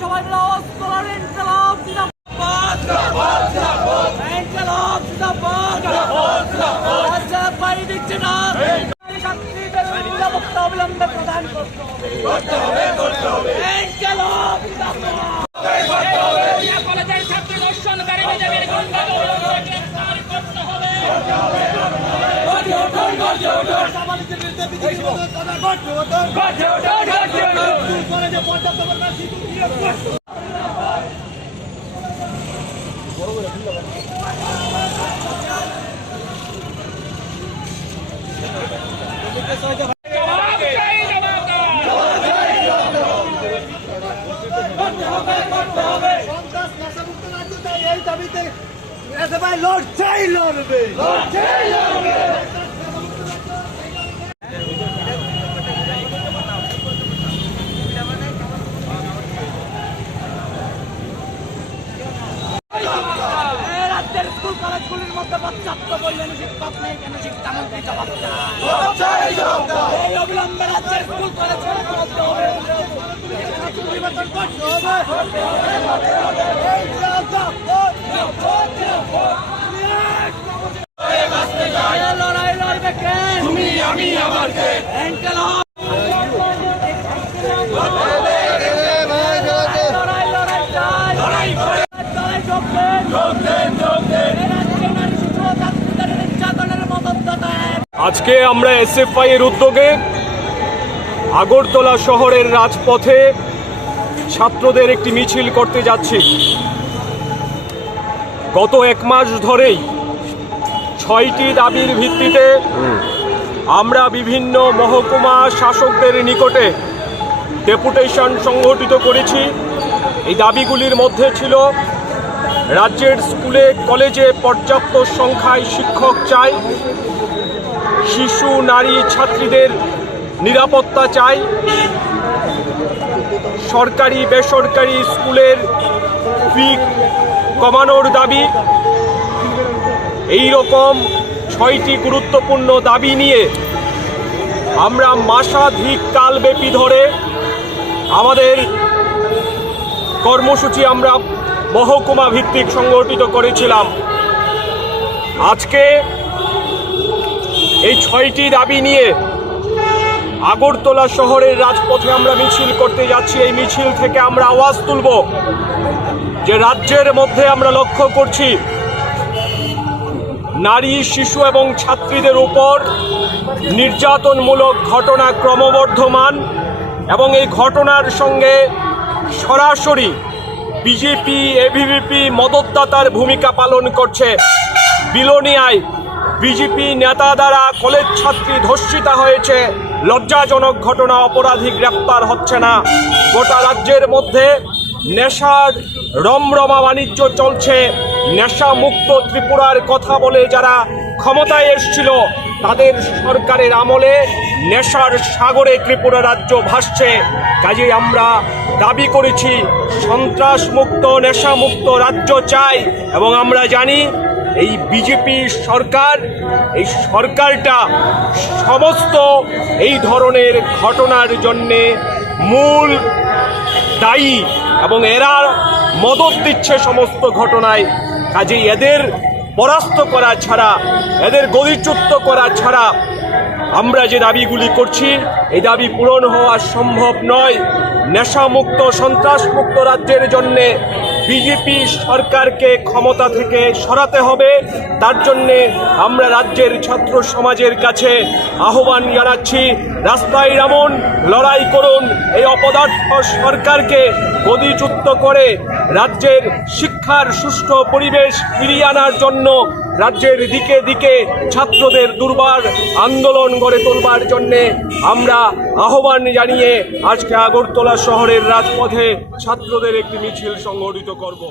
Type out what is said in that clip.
সবাই মিলে আওয়াজ তোলার ইনকিলাব জিন্দাবাদ জিন্দাবাদ জিন্দাবাদ ইনকিলাব জিন্দাবাদ জিন্দাবাদ জিন্দাবাদ রাজ্য পাই দিচ্ছে না ছাত্রীদের নিরাপত্তা অবিলম্বে প্রদান করতে হবে ইনকিলাব জিন্দাবাদ কলেজের ছাত্র দর্শনকারী বিজেপির গুন্ডাদের গ্রেফতার করতে হবে সামাজিক বিরুদ্ধে বিজেপি কলেজে পর্যাপ্ত রাজ্যের স্কুল কলেজগুলির মধ্যে পর্যাপ্ত বৈজ্ঞানিক শিক্ষক নেই কেন শিক্ষামন্ত্রী জবাব চায় এই অবিলম্বে রাজ্যের স্কুল কলেজগুলির মধ্যে পরিবর্তন করতে হবে লড়াই লড়বে কে তুমি আমি আমার কে আজকে আমরা এসএফআই এর উদ্যোগে আগরতলা শহরের রাজপথে ছাত্রদের একটি মিছিল করতে যাচ্ছি। গত এক মাস ধরেই ৬টি দাবির ভিত্তিতে আমরা বিভিন্ন মহকুমা শাসকদের নিকটে ডেপুটেশন সংগঠিত করেছি। এই দাবিগুলির মধ্যে ছিল রাজ্যের স্কুলে কলেজে পর্যাপ্ত সংখ্যায় শিক্ষক চাই, শিশু নারী ছাত্রীদের নিরাপত্তা চাই, সরকারি বেসরকারি স্কুলের ফি কমানোর দাবি। এই রকম ৬টি গুরুত্বপূর্ণ দাবি নিয়ে আমরা মাসাধিক কালব্যাপী ধরে আমাদের কর্মসূচি আমরা মহকুমা ভিত্তিক সংগঠিত করেছিলাম। আজকে এই ৬টি দাবি নিয়ে আগরতলা শহরের রাজপথে আমরা মিছিল করতে যাচ্ছি। এই মিছিল থেকে আমরা আওয়াজ তুলব যে রাজ্যের মধ্যে আমরা লক্ষ্য করছি নারী শিশু এবং ছাত্রীদের উপর নির্যাতনমূলক ঘটনা ক্রমবর্ধমান এবং এই ঘটনার সঙ্গে সরাসরি বিজেপি এবিভিপি মদতদাতার ভূমিকা পালন করছে। বিলোনিয়ায় বিজেপি নেতা দ্বারা কলেজ ছাত্রী ধর্ষিতা হয়েছে, লজ্জাজনক ঘটনা, অপরাধী গ্রেপ্তার হচ্ছে না। গোটা রাজ্যের মধ্যে নেশার রমরমা বাণিজ্য চলছে। নেশা মুক্ত ত্রিপুরার কথা বলে যারা ক্ষমতায় এসেছিল তাদের সরকারের আমলে নেশার সাগরে ত্রিপুরা রাজ্য ভাসছে। কাজেই আমরা দাবি করেছি সন্ত্রাসমুক্ত নেশামুক্ত রাজ্য চাই। এবং আমরা জানি এই বিজেপি সরকার, এই সরকারটা সমস্ত এই ধরনের ঘটনার জন্যে মূল দায়ী এবং এরা মদত দিচ্ছে সমস্ত ঘটনায়। কাজেই এদের পরাস্ত করা ছাড়া, এদের গদিচ্যুত করা ছাড়া আমরা যে দাবিগুলি করছি এই দাবি পূরণ হওয়া সম্ভব নয়। নেশামুক্ত সন্ত্রাসমুক্ত রাজ্যের জন্যে বিজেপি সরকারকে ক্ষমতা থেকে সরাতে হবে। তার জন্যে আমরা রাজ্যের ছাত্র সমাজের কাছে আহ্বান জানাচ্ছি, রাস্তায় নামুন, লড়াই করুন। এই অপদার্থ সরকারকে গদিচ্যুত করে রাজ্যের শিক্ষার সুষ্ঠু পরিবেশ ফিরিয়ে আনার জন্য রাজ্যের দিকে দিকে ছাত্রদের দুর্বার আন্দোলন গড়ে তোলবার জন্যে আমরা আহ্বান জানিয়ে আজকে আগরতলা শহরের রাজপথে ছাত্রদের একটি মিছিল সংগঠিত করব।